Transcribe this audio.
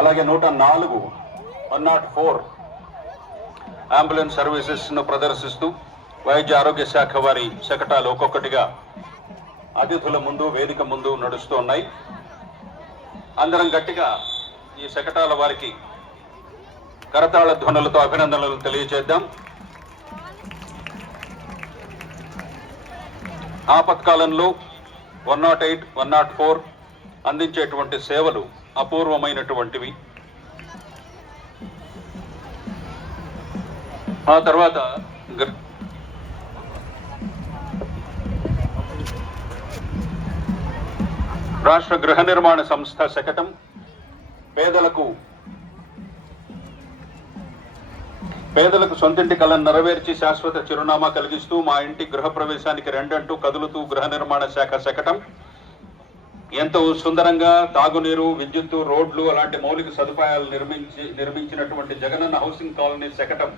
అలాగే నూట నాలుగు వన్ నాట్ ఫోర్ అంబులెన్స్ సర్వీసెస్ను ప్రదర్శిస్తూ వైద్య ఆరోగ్య శాఖ వారి శకటాలు ఒక్కొక్కటిగా అతిథుల ముందు వేదిక ముందు నడుస్తూ ఉన్నాయి. అందరం గట్టిగా ఈ శకటాల వారికి కరతాళ ధ్వనులతో అభినందనలు తెలియజేద్దాం. ఆపత్కాలంలో one nought eight one nought four అందించేటువంటి సేవలు అపూర్వమైనటువంటివి. ఆ తర్వాత రాష్ట్ర గృహ నిర్మాణ సంస్థ శకటం పేదలకు పేదలకు సొంతింటి కళను నెరవేర్చి శాశ్వత చిరునామా కలిగిస్తూ మా ఇంటి గృహ ప్రవేశానికి రెండంటూ కదులుతూ గృహ నిర్మాణ శాఖ శకటం. ఎంతో సుందరంగా తాగునీరు విద్యుత్తు రోడ్లు అలాంటి మౌలిక సదుపాయాలు నిర్మించి నిర్మించినటువంటి జగనన్న హౌసింగ్ కాలనీ శకటం